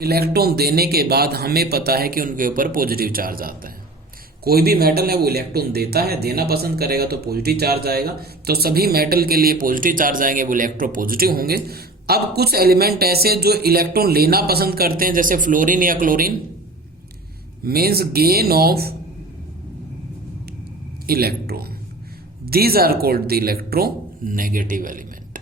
Electron देने के बाद हमें पता है कि उनके ऊपर पॉजिटिव चार्ज आता है। कोई भी मेटल है वो इलेक्ट्रॉन देता है, देना पसंद करेगा तो पॉजिटिव चार्ज आएगा। तो सभी मेटल के लिए पॉजिटिव चार्ज आएंगे, वो इलेक्ट्रोपॉजिटिव होंगे। अब कुछ एलिमेंट ऐसे जो इलेक्ट्रॉन लेना पसंद करते हैं, जैसे फ्लोरीन या chlorine, means gain of electron, these are called the electronegative element.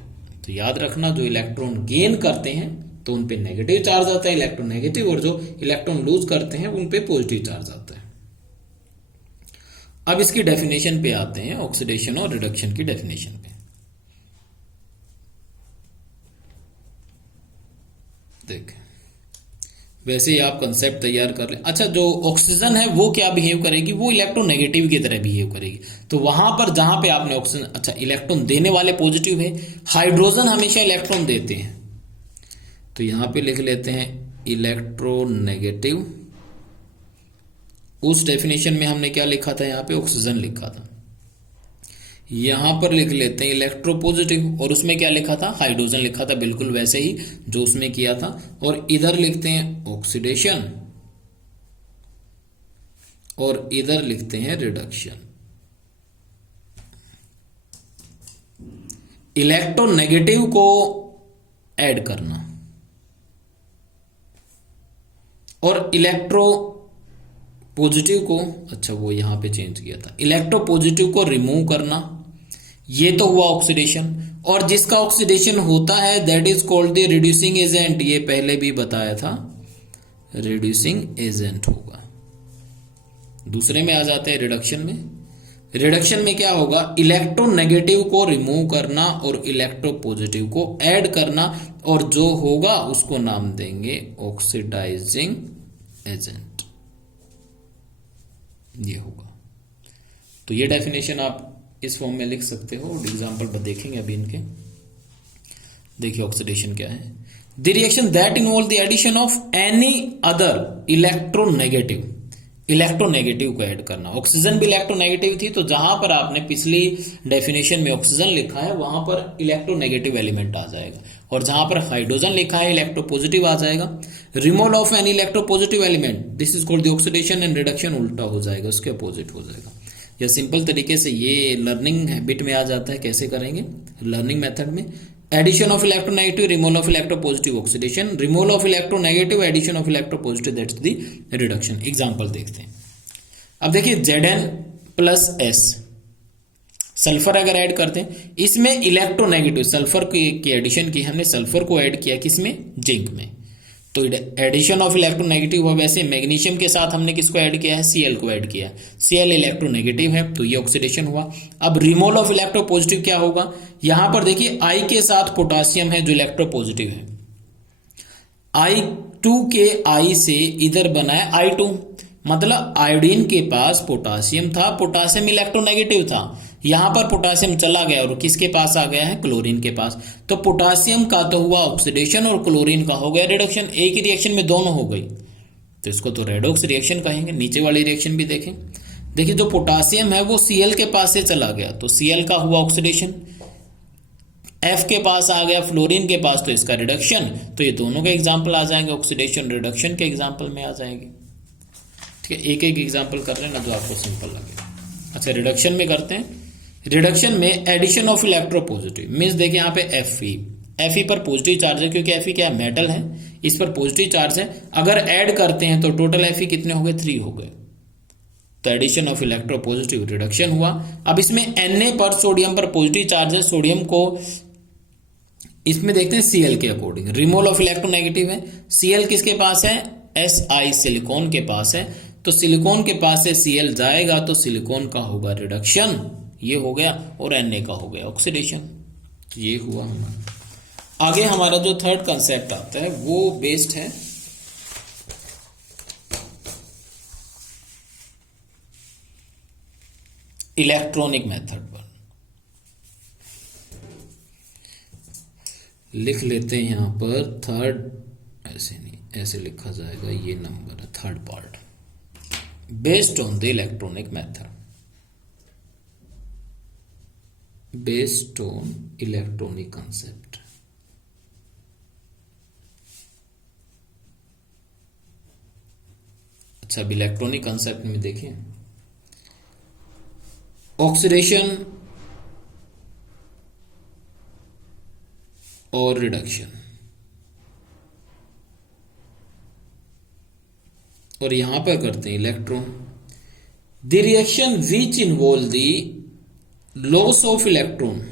तो याद रखना, जो इलेक्ट्रॉन गेन करते हैं तो उन पे नेगेटिव चार्ज आता है, इलेक्ट्रोनेगेटिव, और जो इलेक्ट्रॉन लूज करते हैं उन पे पॉजिटिव चार्ज आता है। अब इसकी डेफिनेशन पे आते हैं, ऑक्सीडेशन और रिडक्शन की डेफिनेशन पे। देख, वैसे ही आप कंसेप्ट तैयार कर ले। अच्छा, जो ऑक्सीजन है वो क्या बिहेव करेगी, वो इलेक्ट्रोनेगेटिव की तरह बिहेव करेगी। तो वहां पर जहां पे आपने ऑक्सीजन, अच्छा इलेक्ट्रॉन देने वाले पॉजिटिव है, हाइड्रोजन हमेशा इलेक्ट्रॉन देते हैं, तो यहां पे लिख लेते हैं इलेक्ट्रोनेगेटिव। उस डेफिनेशन में हमने क्या लिखा था, यहां पे ऑक्सीजन लिखा था। यहां पर लिख लेते हैं इलेक्ट्रोपॉजिटिव, और उसमें क्या लिखा था, हाइड्रोजन लिखा था, बिल्कुल वैसे ही जो उसमें किया था। और इधर लिखते हैं ऑक्सीडेशन, और इधर लिखते हैं रिडक्शन। इलेक्ट्रोनेगेटिव को ऐड करना और इलेक्ट्रो पॉजिटिव को, अच्छा वो यहां पे चेंज किया था, इलेक्ट्रो पॉजिटिव को रिमूव करना, ये तो हुआ ऑक्सीडेशन। और जिसका ऑक्सीडेशन होता है that is called the reducing agent, ये पहले भी बताया था, रिड्यूसिंग एजेंट होगा। दूसरे में आ जाते हैं रिडक्शन में। रिडक्शन में क्या होगा, इलेक्ट्रोनेगेटिव को रिमूव करना और इलेक्ट्रो पॉजिटिव को ऐड करना, और जो होगा उसको नाम देंगे ऑक्सीडाइजिंग एजेंट, ये होगा। तो ये डेफिनेशन आप इस फॉर्म में लिख सकते हो, एग्जांपल पर देखेंगे अभी इनके। देखिए ऑक्सीडेशन क्या है, the reaction that involve the addition of any other electronegative, electronegative को ऐड करना। ऑक्सीजन भी इलेक्ट्रोनेगेटिव थी, तो जहां पर आपने पिछली डेफिनेशन में ऑक्सीजन लिखा है वहां पर इलेक्ट्रोनेगेटिव एलिमेंट आ जाएगा, और जहां पर हाइड्रोजन लिखा है इलेक्ट्रोपॉजिटिव आ जाएगा। Removal of an electropositive element, this is called the oxidation, and reduction उल्टा हो जाएगा, उसके अपोजिट हो जाएगा। या सिंपल तरीके से ये लर्निंग हैबिट में आ जाता है, कैसे करेंगे, लर्निंग मेथड में। Addition of electronegative, removal of electropositive, oxidation, removal of electronegative, addition of electropositive, that's the reduction. Example देखते हैं। अब देखिए Zn+S, सल्फर अगर ऐड करते हैं, इसमें इलेक्ट्रोनेगेटिव सल्फर की एडिशन की हमने, सल्फर को ऐड किया किसमें, जिंक में, तो एडिशन ऑफ इलेक्ट्रोनेगेटिव हुआ। वैसे मैग्नीशियम के साथ हमने किसको ऐड किया है, Cl को ऐड किया है, Cl इलेक्ट्रोनेगेटिव है, तो ये ऑक्सीडेशन हुआ। अब रिमूवल ऑफ इलेक्ट्रोपॉजिटिव क्या होगा, यहां पर देखिए I के साथ पोटासियम है जो इलेक्ट्रोपॉजिटिव है, I2 के I से इधर बना है I2, मतलब आयोडीन के पास पोटासियम था, पोटासियम इलेक्ट्रोनेगेटिव था, यहां पर पोटासियम चला गया और किसके पास आ गया है, क्लोरीन के पास। तो पोटासियम का तो हुआ ऑक्सीडेशन और क्लोरीन का हो गया रिडक्शन, एक ही रिएक्शन में दोनों हो गई, तो इसको तो रेडॉक्स रिएक्शन कहेंगे। नीचे वाली रिएक्शन भी देखें, देखिए जो पोटासियम है वो Cl के पास से चला गया, तो Cl का हुआ ऑक्सीडेशन, F के पास आ गया फ्लोरीन के पास, तो इसका रिडक्शन। तो ये दोनों के एग्जाम्पल आ जाएंगे, ऑक्सीडेशन रिडक्शन के एग्जाम्पल में आ जाएंगे। ठीक है, एक एक एग्जाम्पल कर लेना जो आपको सिंपल लगे। अच्छा, रिडक्शन में करते हैं। रिडक्शन में एडिशन ऑफ इलेक्ट्रोपॉजिटिव मींस देखिए यहाँ पे Fe पर पॉजिटिव चार्ज है, क्योंकि Fe क्या है, मेटल है, इस पर पॉजिटिव चार्ज है। अगर ऐड करते हैं तो टोटल Fe कितने हो गए, 3 हो गए, तो एडिशन ऑफ इलेक्ट्रोपॉजिटिव, रिडक्शन हुआ। अब इसमें Na पर सोडियम पर पॉजिटिव चार्ज है, सोडियम को इसमें देखते हैं Cl के अकॉर्डिंग, रिमूवल ऑफ इलेक्ट्रोनेगेटिव है, Cl किसके पास है, Si सिलिकॉन के पास है, तो सिलिकॉन के पास से Cl जाएगा तो सिलिकॉन का होगा रिडक्शन, ये हो गया, और Na का हो गया ऑक्सीडेशन, तो ये हुआ हमारा। आगे हमारा जो थर्ड कंसेप्ट आता है वो बेस्ड है इलेक्ट्रॉनिक मेथड पर। लिख लेते हैं यहां पर थर्ड, ऐसे नहीं, ऐसे लिखा जाएगा, ये नंबर है third part, based on the electronic method, based on electronic concept. अच्छा, अब इलेक्ट्रॉनिक कंसेप्ट में देखें, ऑक्सीडेशन और रिडक्शन, और यहां पर करते हैं electron. The reaction which involve the loss of electron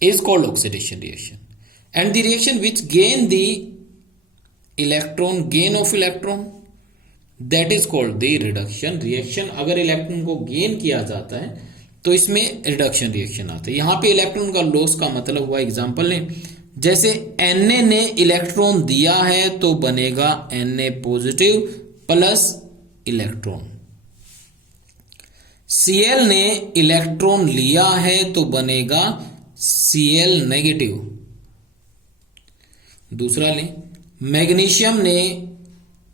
is called oxidation reaction, and the reaction which gain of electron, that is called the reduction reaction। अगर इलेक्ट्रॉन को गेन किया जाता है तो इसमें रिडक्शन रिएक्शन आता है। यहां पे इलेक्ट्रॉन का लॉस का मतलब हुआ, एग्जांपल लें, जैसे Na ने इलेक्ट्रॉन दिया है तो बनेगा Na positive plus electron, Cl ने इलेक्ट्रॉन लिया है तो बनेगा Cl नेगेटिव। दूसरा लें, मैग्नीशियम ने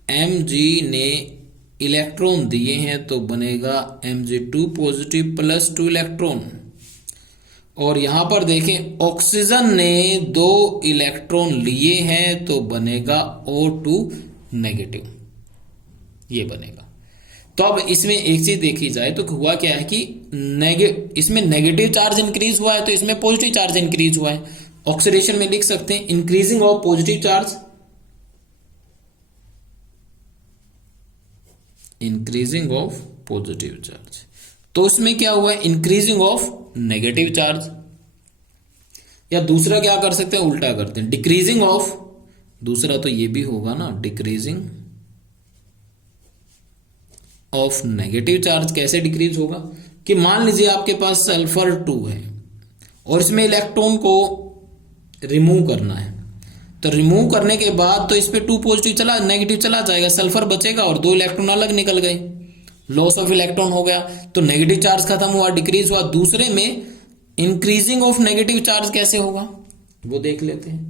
Mg ने इलेक्ट्रॉन दिए हैं तो बनेगा Mg2 पॉजिटिव प्लस 2 इलेक्ट्रॉन। और यहां पर देखें, ऑक्सीजन ने 2 इलेक्ट्रॉन लिए हैं तो बनेगा O2 नेगेटिव, ये बनेगा। तो अब इसमें एक चीज देखी जाए तो हुआ क्या है कि इसमें नेगेटिव चार्ज इंक्रीज हुआ है तो इसमें पॉजिटिव चार्ज इंक्रीज हुआ है। ऑक्सीडेशन में लिख सकते हैं increasing of positive charge, increasing of positive charge. तो इसमें क्या हुआ, इंक्रीजिंग ऑफ नेगेटिव चार्ज। या दूसरा क्या कर सकते हैं, उल्टा करते हैं, डिक्रीजिंग ऑफ, दूसरा तो ये भी होगा ना, डिक्रीजिंग ऑफ नेगेटिव चार्ज। कैसे डिक्रीज होगा कि मान लीजिए आपके पास सल्फर 2 है और इसमें इलेक्ट्रॉन को रिमूव करना है, तो रिमूव करने के बाद तो इस पे 2 पॉजिटिव नेगेटिव चला जाएगा, सल्फर बचेगा और 2 इलेक्ट्रॉन अलग निकल गए, लॉस ऑफ इलेक्ट्रॉन हो गया, तो नेगेटिव चार्ज खत्म हुआ, डिक्रीज हुआ। दूसरे में इंक्रीजिंग ऑफ नेगेटिव चार्ज कैसे होगा वो देख लेते हैं।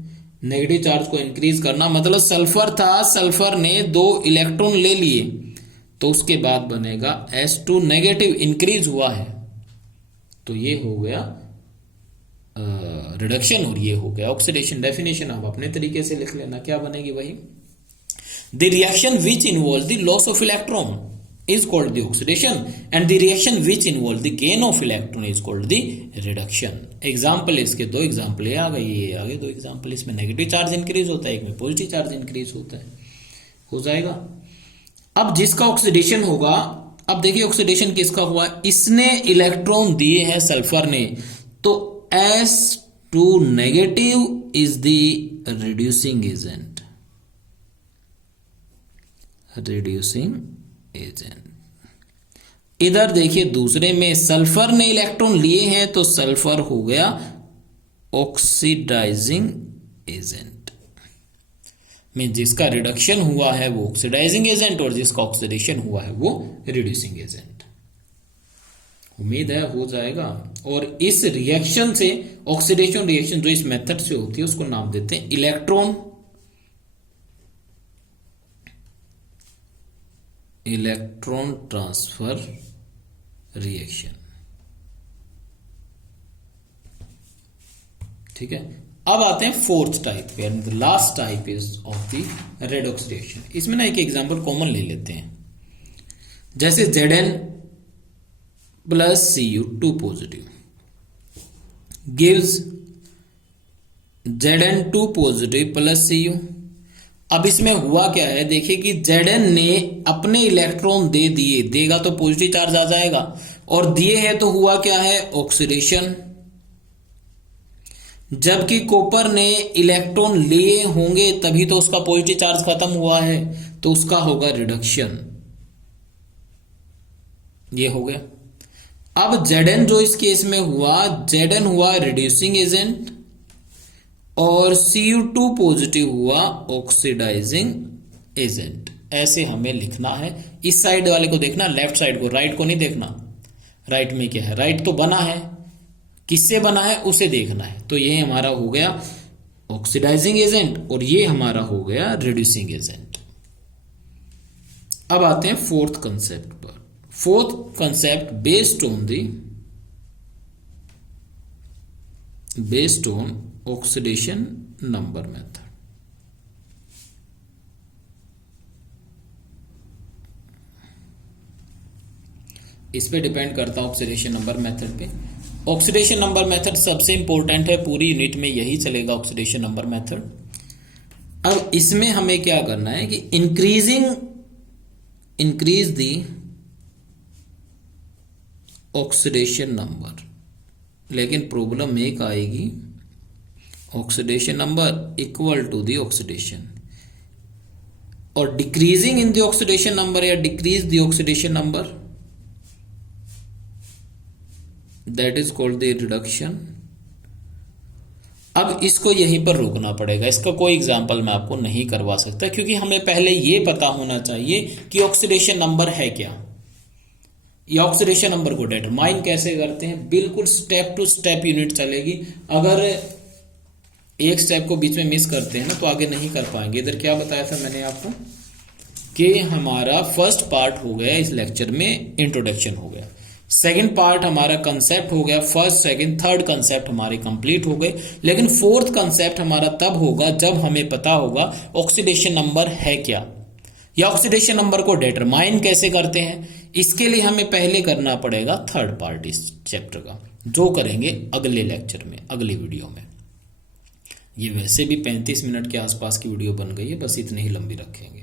नेगेटिव चार्ज को इंक्रीज करना मतलब सल्फर था, सल्फर ने 2 इलेक्ट्रॉन ले लिए तो उसके बाद बनेगा S2 नेगेटिव, इंक्रीज हुआ है, तो ये हो गया रिडक्शन और ये हो गया ऑक्सीडेशन। डेफिनेशन आप अपने तरीके से लिख लेना, क्या बनेगी वही, the reaction which involve the loss of electron is called the oxidation and the reaction which involve the gain of electron is called the reduction। Example इसके 2 एग्जाम्पल ये आ गए, ये आगे 2 एग्जाम्पल, इसमें नेगेटिव चार्ज इंक्रीज होता है, एक में पॉजिटिव चार्ज इंक्रीज होता है, हो जाएगा। अब जिसका ऑक्सीडेशन होगा, अब देखिए ऑक्सीडेशन किसका हुआ, इसने इलेक्ट्रॉन दिए हैं सल्फर ने, तो S2 negative is the reducing agent, reducing agent. इधर देखिए दूसरे में सल्फर ने इलेक्ट्रॉन लिए हैं तो सल्फर हो गया ऑक्सीडाइजिंग एजेंट, में जिसका रिडक्शन हुआ है वो ऑक्सीडाइजिंग एजेंट और जिसका ऑक्सीडेशन हुआ है वो रिड्यूसिंग एजेंट। उम्मीद है हो जाएगा। और इस रिएक्शन से, ऑक्सीडेशन रिएक्शन जो इस मेथड से होती है उसको नाम देते हैं इलेक्ट्रॉन ट्रांसफर रिएक्शन। ठीक है, अब आते हैं 4th टाइप पे, and the last type is of the redox reaction. इसमें ना एक एग्जांपल कॉमन ले लेते हैं, जैसे Zn plus Cu2 positive gives Zn2 positive plus Cu। अब इसमें हुआ क्या है, देखिए कि Zn ने अपने इलेक्ट्रॉन दे दिए, देगा तो पॉजिटिव चार्ज आ जाएगा, और दिए है तो हुआ क्या है, ऑक्सीडेशन। जबकि कॉपर ने इलेक्ट्रॉन लिए होंगे तभी तो उसका पॉजिटिव चार्ज खत्म हुआ है, तो उसका होगा रिडक्शन। ये हो गया। अब Zn जो इस केस में हुआ, Zn हुआ रिड्यूसिंग एजेंट और Cu2 पॉजिटिव हुआ ऑक्सीडाइजिंग एजेंट। ऐसे हमें लिखना है। इस साइड वाले को देखना, लेफ्ट साइड को, राइट को नहीं देखना। राइट में क्या है, राइट तो बना है, किससे बना है उसे देखना है। तो ये हमारा हो गया ऑक्सीडाइजिंग एजेंट और ये हमारा हो गया रिड्यूसिंग एजेंट। अब आते हैं 4th कंसेप्ट पर। 4th concept based on oxidation number method. इस पे डिपेंड करता है ऑक्सीडेशन नंबर मेथड पे। ऑक्सीडेशन नंबर मेथड सबसे इंपॉर्टेंट है, पूरी यूनिट में यही चलेगा ऑक्सीडेशन नंबर मेथड। अब इसमें हमें क्या करना है कि इंक्रीज द ऑक्सीडेशन नंबर, लेकिन प्रॉब्लम एक आएगी, oxidation number equal to the oxidation, और decreasing in the oxidation number या decrease the oxidation number, that is called the reduction. अब इसको यहीं पर रोकना पड़ेगा, इसका कोई एग्जांपल मैं आपको नहीं करवा सकता, क्योंकि हमें पहले ये पता होना चाहिए कि ऑक्सीडेशन नंबर है क्या, या ऑक्सीडेशन नंबर को डिटरमाइन कैसे करते हैं। बिल्कुल स्टेप टू स्टेप यूनिट चलेगी, अगर एक स्टेप को बीच में मिस करते हैं ना तो आगे नहीं कर पाएंगे। इधर क्या बताया था मैंने आपको कि हमारा फर्स्ट पार्ट हो गया इस लेक्चर में, इंट्रोडक्शन हो गया, सेकंड पार्ट हमारा कंसेप्ट हो गया, फर्स्ट सेकंड थर्ड कंसेप्ट हमारे कंप्लीट हो गए, लेकिन फोर्थ कंसेप्ट हमारा तब होगा जब हमें पता होगा ऑक्सीडेशन नंबर है क्या, या ऑक्सीडेशन नंबर को डिटरमाइन कैसे करते हैं। इसके लिए हमें पहले करना पड़ेगा थर्ड पार्ट इस चैप्टर का, जो करेंगे अगले लेक्चर में, अगली वीडियो में। ये वैसे भी 35 मिनट के आसपास की वीडियो बन गई है, बस इतनी ही लंबी रखेंगे,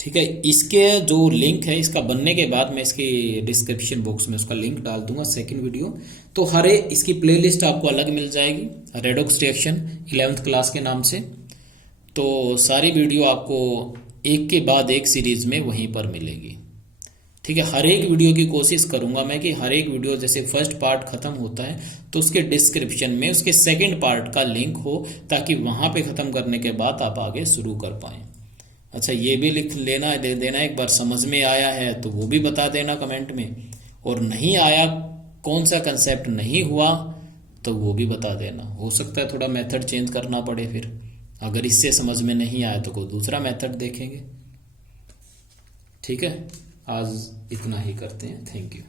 ठीक है। इसके जो लिंक है, इसका बनने के बाद मैं इसके डिस्क्रिप्शन बॉक्स में उसका लिंक डाल दूंगा, सेकंड वीडियो। तो इसकी प्लेलिस्ट आपको अलग मिल जाएगी, रेडॉक्स रिएक्शन 11th क्लास के नाम से। तो सारी वीडियो आपको एक के बाद एक सीरीज में वहीं पर मिलेगी, ठीक है। हर एक वीडियो की कोशिश करूंगा मैं कि हर एक वीडियो, जैसे फर्स्ट पार्ट खत्म होता है तो उसके डिस्क्रिप्शन में उसके सेकंड पार्ट का लिंक हो, ताकि वहां पे खत्म करने के बाद आप आगे शुरू कर पाएं। अच्छा, ये भी लिख लेना, दे देना एक बार, समझ में आया है तो वो भी बता देना कमेंट में, और नहीं आया, कौन सा कंसेप्ट नहीं हुआ तो वो भी बता देना। हो सकता है थोड़ा मेथड चेंज करना पड़े, फिर अगर इससे समझ में नहीं आया तो कोई दूसरा मेथड देखेंगे, ठीक है। आज इतना ही करते हैं, थैंक यू।